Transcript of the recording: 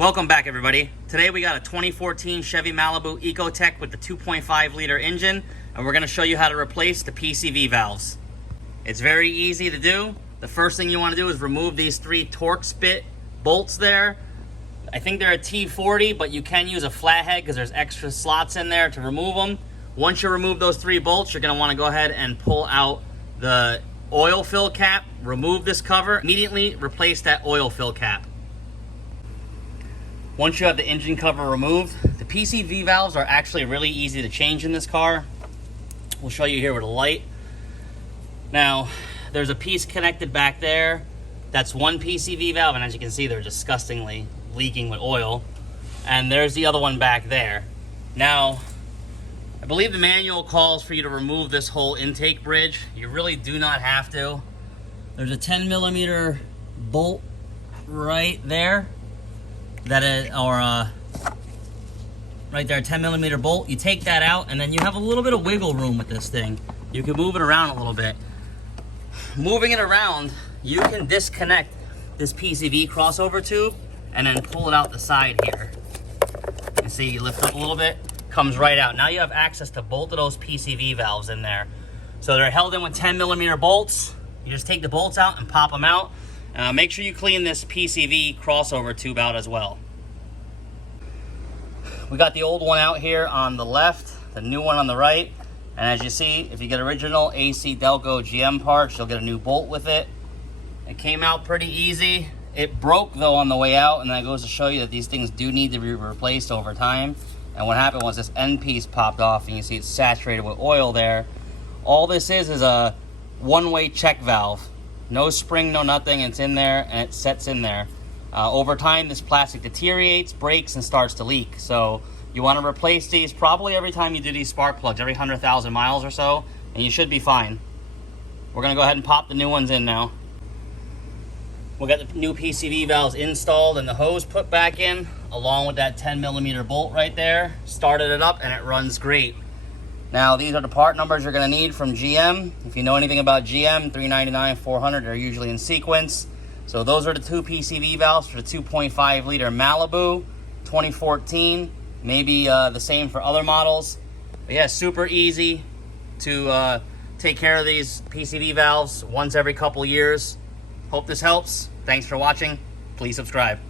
Welcome back, everybody. Today we got a 2014 Chevy Malibu Ecotec with the 2.5 liter engine, and we're going to show you how to replace the PCV valves. It's very easy to do. The first thing you want to do is remove these 3 torque spit bolts there. I think they're a T40, but you can use a flathead because there's extra slots in there to remove them. Once you remove those 3 bolts, you're going to want to go ahead and pull out the oil fill cap, remove this cover, immediately replace that oil fill cap. Once you have the engine cover removed, the PCV valves are actually really easy to change in this car. We'll show you here with a light. Now, there's a piece connected back there. That's one PCV valve, and as you can see, they're disgustingly leaking with oil. And there's the other one back there. Now, I believe the manual calls for you to remove this whole intake bridge. You really do not have to. There's a 10mm bolt right there. Right there, 10mm bolt. You take that out, and then you have a little bit of wiggle room with this thing. You can move it around a little bit. Moving it around, you can disconnect this PCV crossover tube and then pull it out the side here. You see, you lift up a little bit, comes right out. Now you have access to both of those PCV valves in there. So they're held in with 10mm bolts. You just take the bolts out and pop them out. Make sure you clean this PCV crossover tube out as well. We got the old one out here on the left, the new one on the right. And as you see, if you get original AC Delco GM parts, you'll get a new bolt with it. It came out pretty easy. It broke though on the way out, and that goes to show you that these things do need to be replaced over time. And what happened was this end piece popped off, and you see it's saturated with oil there. All this is a one-way check valve. No spring, no nothing. It's in there and it sets in there. Over time, this plastic deteriorates, breaks, and starts to leak. So you want to replace these probably every time you do these spark plugs, every 100,000 miles or so, and you should be fine. We're going to go ahead and pop the new ones in now. We'll get the new PCV valves installed and the hose put back in, along with that 10mm bolt right there. Started it up and it runs great. Now, these are the part numbers you're going to need from GM. If you know anything about GM, 399, 400, they're usually in sequence. So those are the 2 PCV valves for the 2.5 liter Malibu 2014. Maybe the same for other models. But yeah, super easy to take care of these PCV valves once every couple years. Hope this helps. Thanks for watching. Please subscribe.